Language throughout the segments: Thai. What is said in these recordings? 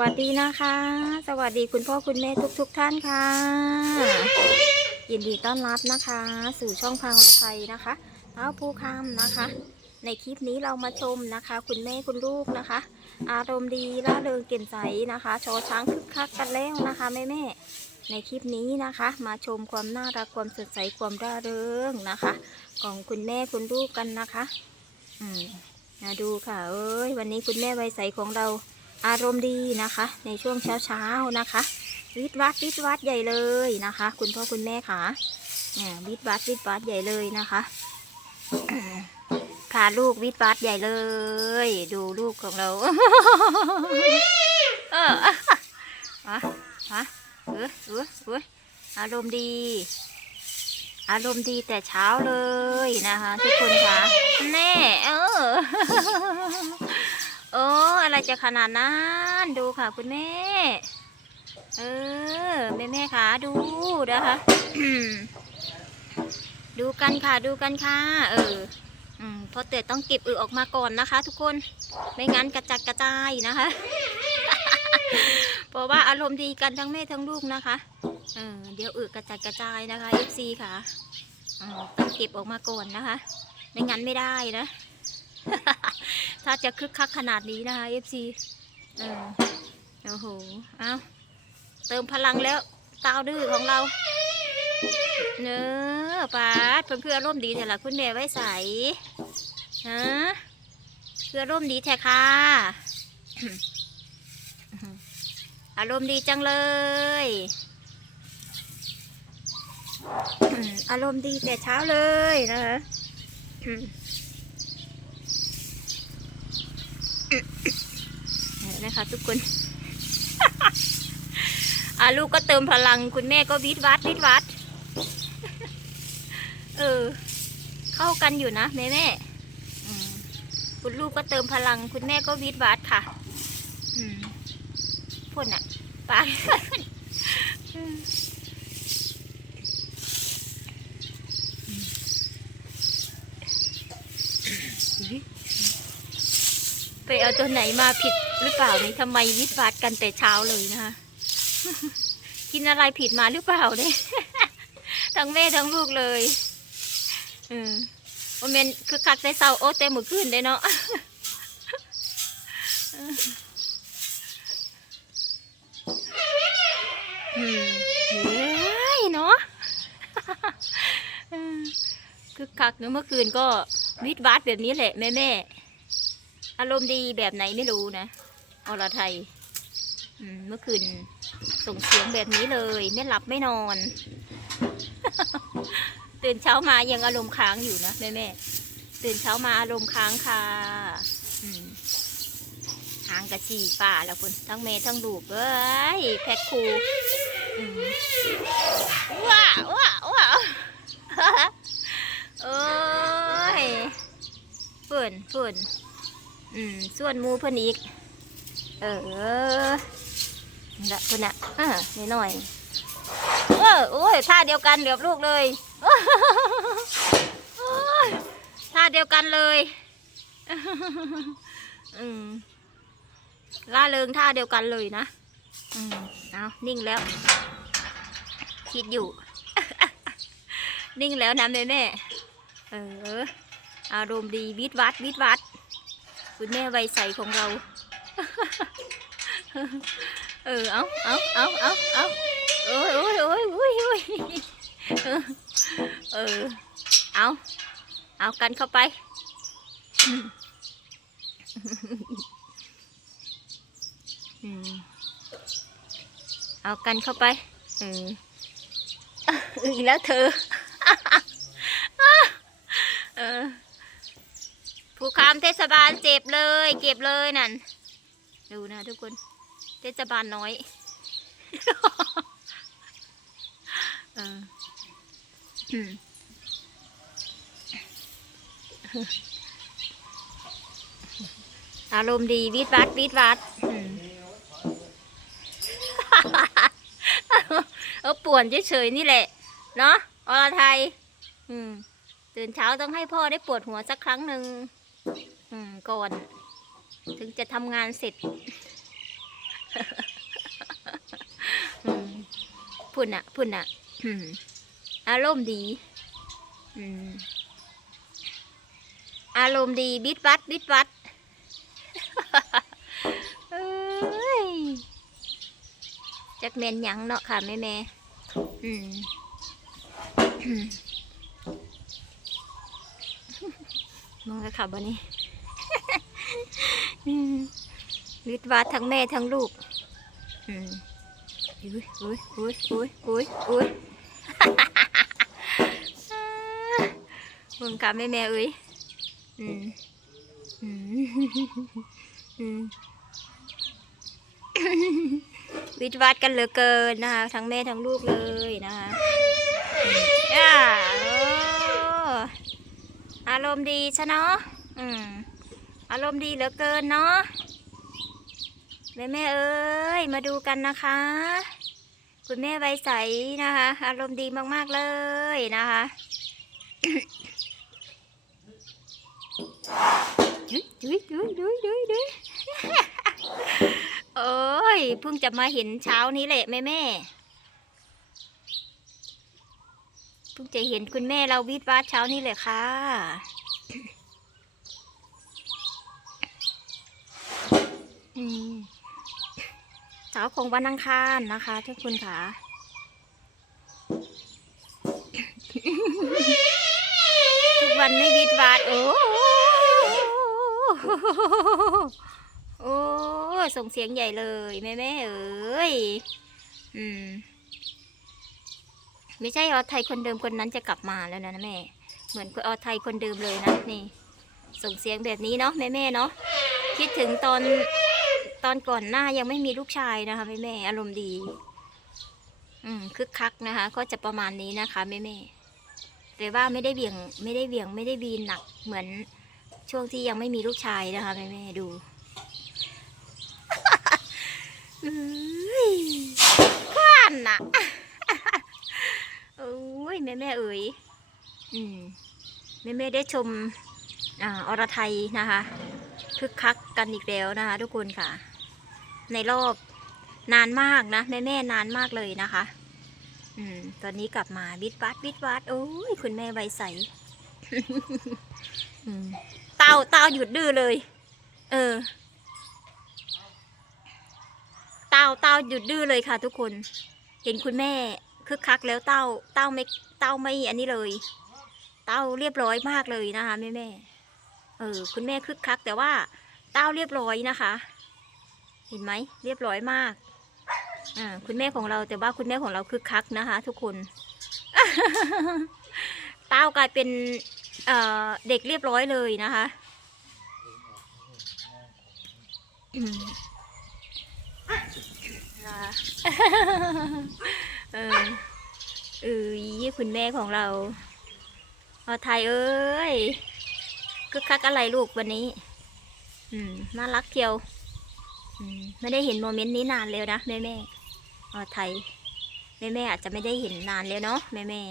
วัสดีนะคะ สวัสดีคุณพ่อคุณแม่ทุกๆทท่านค่ะ ยินดีต้อนรับนะคะ สู่ช่องพังละไทยนะคะเท้าภูคำนะคะ ในคลิปนี้เรามาชมนะคะ คุณแม่คุณลูกนะคะ อารมณ์ดีร่าเริงเก่นใสนะคะโชว์ช้างคึกคักกันแล้วนะคะแม่แม่ในคลิปนี้นะคะ มาชมความน่ารักความสดใสความร่าเริงนะคะ ของคุณแม่คุณลูกกันนะคะ อืมมาดูค่ะ เอ้ยวันนี้คุณแม่ใบใสของเรา อารมณ์ดีนะคะ ในช่วงเช้าช้าๆนะคะ วิทย์วัดวิทย์วัดใหญ่เลยนะคะ คุณพ่อคุณแม่ค่ะเนี่ยวิทย์วัดวิทย์วัดใหญ่เลยนะคะพาลูกวิทย์วัดใหญ่เลย ดูลูกของเราเอออะฮะเออเออเอออารมณ์ดี อารมณ์ดีแต่เช้าเลยนะคะ ทุกคนคะแน่เออโอ้ อะไรจะขนาดนั้นดูค่ะคุณแม่ เออแม่แม่ค่ะดูนะคะดูกันค่ะดูกันค่ะ เอออืมเพอเตะต้องเก็บอึอออกมาก่อนนะคะ ทุกคนไม่งั้นกระจัดกระจายนะคะ เพราะว่าอารมณ์ดีกันทั้งแม่ทั้งลูกนะคะ เออเดี๋ยวอึกระจัดกระจายนะคะ FC ค่ะต้องเก็บออกมาก่อนนะคะ ไม่งั้นไม่ได้นะ ถ้าจะคึกคักขนาดนี้นะคะ FC เออโอ้โห เอาเติมพลังแล้วเต้าดื้อของเรา เนอปาดเพื่อนเพื่อร่มดีแต่ละคุณแม่ไว้ใสฮะเพื่อร่มดีแท้ค่ะ อารมณ์ดีจังเลย อารมณ์ดีแต่เช้าเลยนะคะอืมเอา นะคะทุกคนอาลูกก็เติมพลังคุณแม่ก็วิดวัดวิดวัด เออ เข้ากันอยู่นะแม่แม่คุณลูกก็เติมพลัง คุณแม่ก็วิดวัดค่ะ อืมพ่นอะปา ไปเอาตัวไหนมาผิดหรือเปล่านี่ทำไมวิดวัดกันแต่เช้าเลยนะคะกินอะไรผิดมาหรือเปล่าเนี่ยทั้งแม่ทั้งลูกเลยเออโอเมนคือคักแต่เศร้าโอ้แต่มือขึ้นได้เนาะอืมเฮ้ยเนาะคือคักเนอะเมื่อคืนก็วิดวัดแบบนี้แหละแม่แม่ อารมณ์ดีแบบไหนไม่รู้นะอรไทยเมื่อคืนส่งเสียงแบบนี้เลย ไม่หลับไม่นอน ตื่นเช้ามายังอารมณ์ค้างอยู่นะแม่แม่ตื่นเช้ามาอารมณ์ค้างค่ะหางกระชีป่าแล้วคุณทั้งเมทั้งลูกเอ้ยแพ็คคูว้าว้าว้าโอ้ยเพื่นเพื่น อืมส่วนมูเพื่นอีก เออนี่ละคุณอะอ่านิดหน่อยเออโอ้ยท่าเดียวกันเดี๋ยวลูกเลยโอ้ยท่าเดียวกันเลยอืมล่าเริงท่าเดียวกันเลยนะอืมเอานิ่งแล้ว คิดอยู่ นิ่งแล้วนะแม่แม่เอออารมณ์ดีวิดวัดวิดวัด คุณแม่ใบใสของเรา เออ เอาเอาเอาเอาเอาโอ้ยโอ้ยโอ้ยโอ้ยโอ้ยเออ เออเอาเอากันเข้าไป เอากันเข้าไปเอออีกแล้วเธอ เออ ผู้คามเทศบาลเจ็บเลย เก็บเลยนั่น ดูนะทุกคน เทศบาลน้อยเอออารมณ์ดีวิดวัดวิดวัดเออป่วนเฉยๆนี่แหละ เนาะอรไทย อืมตื่นเช้าต้องให้พ่อได้ปวดหัวสักครั้งหนึ่ง อืมก่อน ถึงจะทำงานเสร็จพุ่นอะพุ่นอะอารมณ์ดีอารมณ์ดีบิดวัดบิดวัดจักแมนยังเนาะค่ะแม่แม่อืม อื มมองแล้วค่ะบันนี้อืมวิดวาดทั้งแม่ทั้งลูก อืมอุ้ยอุ้ยอุ้ยอุ้ยอุ้ยอุ้ยมึงกับแม่แม่เอ้ยอืมอืมอืมวิดวาดกันเหลือเกินนะคะ ทั้งแม่ทั้งลูกเลยนะคะอ่า อารมณ์ดีชะเนาะอืมอารมณ์ดีเหลือเกินเนาะแม่แม่เอ้ยมาดูกันนะคะ คุณแม่ใบใสนะคะ อารมณ์ดีมากๆเลยนะคะดุยดุยดุยดุยดุยโอ้ยเพิ่งจะมาเห็นเช้านี้แหละแม่แม่เพิ่งจะเห็นคุณแม่เราวิดวาดเช้านี้เลยค่ะ เช้าของวันอังคารนะคะทุกคนค่ะทุกวันไม่วิดวาดโอ้โอ้ส่งเสียงใหญ่เลยแม่แม่เอ้ย อืม ไม่ใช่ออไทยคนเดิมคนนั้นจะกลับมาแล้วนะแม่ เหมือนออไทยคนเดิมเลยนะนี่ส่งเสียงแบบนี้เนาะแม่แม่เนาะคิดถึงตอนตอนก่อนหน้ายังไม่มีลูกชายนะคะแม่แม่อารมณ์ดี อืมคึกคักนะคะ ก็จะประมาณนี้นะคะแม่แม่แต่ว่าไม่ได้เบี่ยงไม่ได้เบี่ยงไม่ได้บีนหนักเหมือนช่วงที่ยังไม่มีลูกชายนะคะแม่แม่ดูอ้ยข้านน่ะ ยแม่แม่ๆเอ๋ยอืมแม่แม่ๆได้ชมอ่าอรไทยนะคะคึกคักกันอีกแล้วนะคะ ทุกคนค่ะ ในรอบนานมากนะแม่แม่ๆนานมากเลยนะคะ อืม ตอนนี้กลับมาบิดวัดบิดวัดโอ้ยคุณแม่ใบใสอืมเต้าเต้าหยุดดื้อเลย เออเต้าเต้าหยุดดื้อเลยค่ะ ทุกคน เห็นคุณแม่ คึกคักแล้วเต้าเต้าไม่เต้าไม่อันนี้เลย เต้าเรียบร้อยมากเลยนะคะแม่แม่เออคุณแม่คึกคัก แต่ว่าเต้าเรียบร้อยนะคะ เห็นไหมเรียบร้อยมากอ่าคุณแม่ของเราแต่ว่าคุณแม่ของเราคึกคักนะคะ ทุกคน เต้ากลายเป็นเอ่อเด็กเรียบร้อยเลยนะคะอืมนะคะ เออเออคุณแม่ของเราเอาไทยเอ้ยคึกคักอะไรลูกวันนี้ อืมน่ารักเทียวอืมไม่ได้เห็นโมเมนต์นี้นานแล้วนะแม่แม่เอาไทยแม่แม่อาจจะไม่ได้เห็นนานแล้วเนาะแม่แม่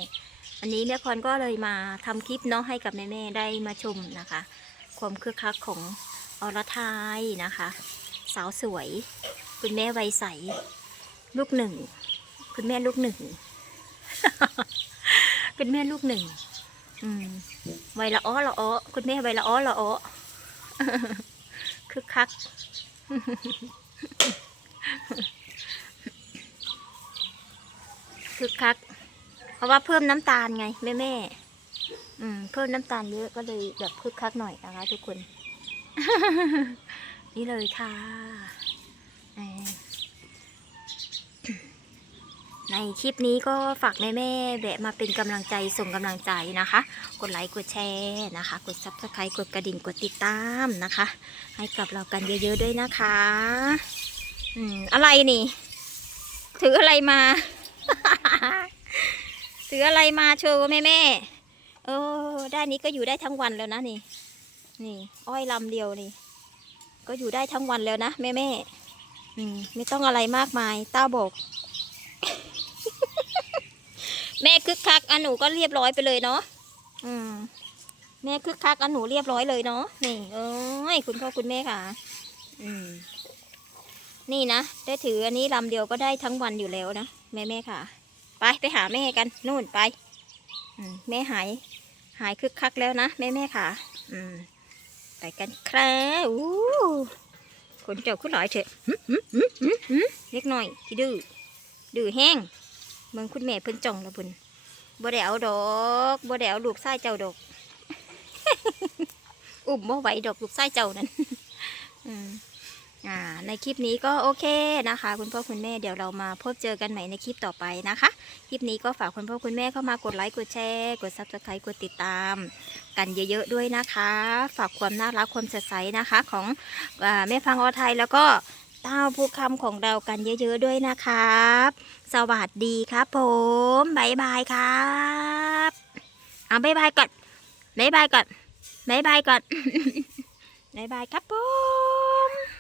อันนี้แม่พรก็เลยมาทำคลิปเนาะให้กับแม่แม่ได้มาชมนะคะ ความคึกคักของอรไทยนะคะ สาวสวย คุณแม่วัยใส ลูกหนึ่ง คุณแม่ลูกหนึ่ง คุณแม่ลูกหนึ่ง อืมไวละอ้อละอ้อคุณแม่ไวละอ้อละอ้อคึกคัก คึกคัก เพราะว่าเพิ่มน้ำตาลไงแม่แม่อืมเพิ่มน้ำตาลเยอะก็เลยแบบคึกคักหน่อยนะคะทุกคน นี่เลยค่ะเอ่ ในคลิปนี้ก็ฝากแม่แม่แวะมาเป็นกำลังใจส่งกำลังใจนะคะ กดไลค์กดแชร์นะคะ กด subscribe กดกระดิ่งกดติดตามนะคะ ให้กับเรากันเยอะๆด้วยนะคะ อืมอะไรนี่ ถืออะไรมา ถืออะไรมาโชว์แม่แม่เออด้านนี้ก็อยู่ได้ทั้งวันแล้วนะนี่ นี่ อ้อยลำเดียวนี่ ก็อยู่ได้ทั้งวันแล้วนะแม่แม่ อืมไม่ต้องอะไรมากมายต้าบอก แม่คึกคักอันหนูก็เรียบร้อยไปเลยเนาะอืมแม่คึกคักอันหนูเรียบร้อยเลยเนาะนี่เอ้ยคุณพ่อคุณแม่ค่ะ อืมนี่นะได้ถืออันนี้ลำเดียวก็ได้ทั้งวันอยู่แล้วนะแม่แม่ค่ะ ไปไปหาแม่กันนู่นไปอืมแม่หาย หายคึกคักแล้วนะแม่แม่ค่ะ อืมไปกันครับอู้คนเจ้าคุณหลายเถอะหึหึหึหึหึเล็กหน่อยที่ดื้อดื้อแห้ง เมืองคุณแม่เพิ่นจ่องแล้วพุ่นบ่ได้เอาดอกบ่ได้เอาลูกไส้เจ้าดอก อุ้มบ่ไหวดอกลูกไส้เจ้านั่นอ่า ในคลิปนี้ก็โอเคนะคะ คุณพ่อคุณแม่เดี๋ยวเรามาพบเจอกันใหม่ในคลิปต่อไปนะคะ คลิปนี้ก็ฝากคุณพ่อคุณแม่เข้ามากดไลค์กดแชร์กดซับสไครต์กดติดตาม กันเยอะๆด้วยนะคะ ฝากความน่ารักความสดใสนะคะ ของอแม่พังออไทยแล้วก็ ต้าผู้คำของเรากันเยอะๆด้วยนะครับ สวัสดีครับผมบายบายครับเอาบายบายก่อนบายบายก่อนบายบายก่อนบายบายครับผม